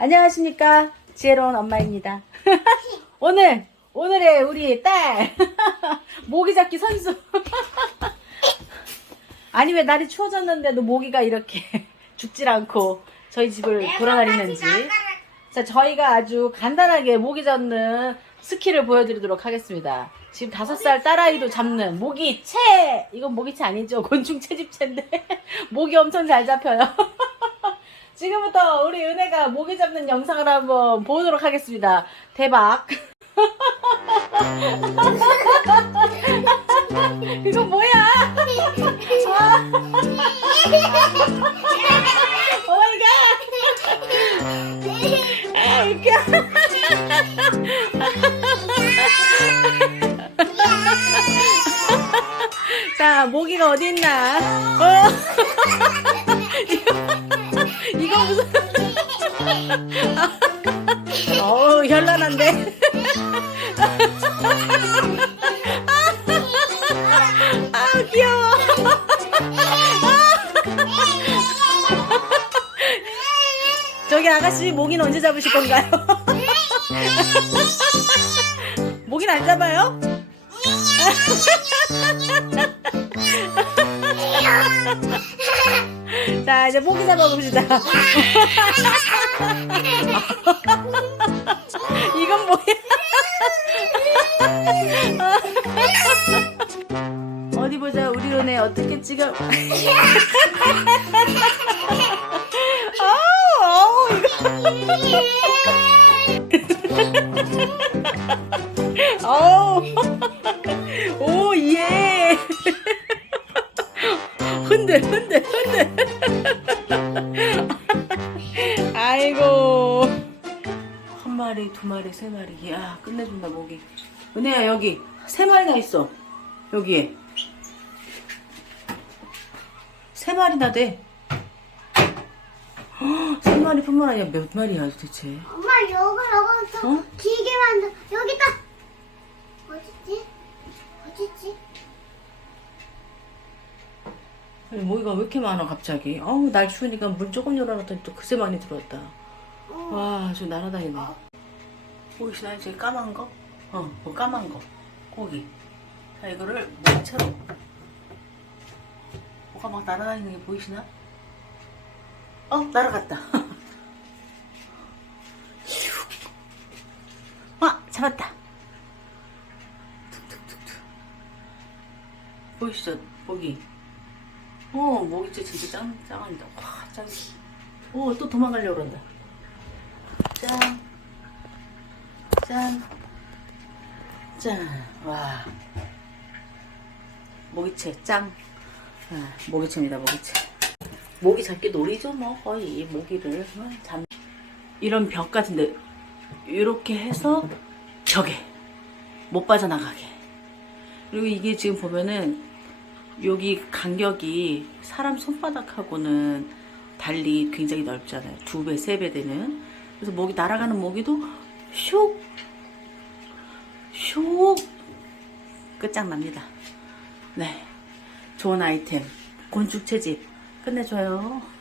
안녕하십니까? 지혜로운 엄마입니다. 오늘 오늘의 우리 딸. 모기 잡기 선수. 아니 왜 날이 추워졌는데도 모기가 이렇게 죽질 않고 저희 집을 돌아다니는지. 자 저희가 아주 간단하게 모기 잡는 스킬을 보여드리도록 하겠습니다. 지금 다섯 살 딸아이도 잡는 모기채! 이건 모기채 아니죠. 곤충 채집채인데. 모기 엄청 잘 잡혀요 지금부터 우리 은혜가 모기 잡는 영상을 한번 보도록 하겠습니다. 대박. 이거 뭐야? 아. 오마이갓. 아, 웃겨. 자, 모기가 어디 있나? 어. 어우 현란한데 아 귀여워 저기 아가씨 모기는 언제 잡으실 건가요? 모기는 안 잡아요? 자 이제 모기 잡아봅시다 이건 뭐야? 어디 보자 우리 은혜. 어떻게 지금 아우 아우 이거. 아우. 오예. 흔들 흔들 마리 두 마리 세 마리 야 끝내준다 모기 은혜야 여기 세 마리나 있어 여기에 세 마리나 돼. 헉, 세 마리뿐만 아니라 몇 마리야 도대체? 엄마 요거 요거 더 어? 길게 만들 여기다 어딨지? 어딨지? 아니, 모기가 왜 이렇게 많아 갑자기? 어우 날 추우니까 문 조금 열어놨더니 또 그새 많이 들어왔다. 어. 와, 저 날아다니네. 보이시나요? 저 까만 거? 어, 뭐 까만 거. 고기. 자, 이거를 모기처럼. 뭐가 막 날아다니는 게 보이시나? 어, 날아갔다. 슉. 아, 잡았다. 툭툭툭툭. 보이시죠? 모기. 어, 모기채 진짜 짱, 짱합니다. 와, 짱. 오, 또 도망가려고 그런다. 짠. 짠. 짠. 와. 모기채 짱. 아, 모기채입니다, 모기채. 모기 잡기 놀이죠, 뭐, 거의. 모기를. 어, 잡... 이런 벽 같은데, 이렇게 해서 벽에 못 빠져나가게. 그리고 이게 지금 보면은, 여기 간격이 사람 손바닥하고는 달리 굉장히 넓잖아요. 두 배, 세 배 되는. 그래서 모기 날아가는 모기도 슉, 슉 끝장납니다. 네, 좋은 아이템 곤충 채집 끝내줘요.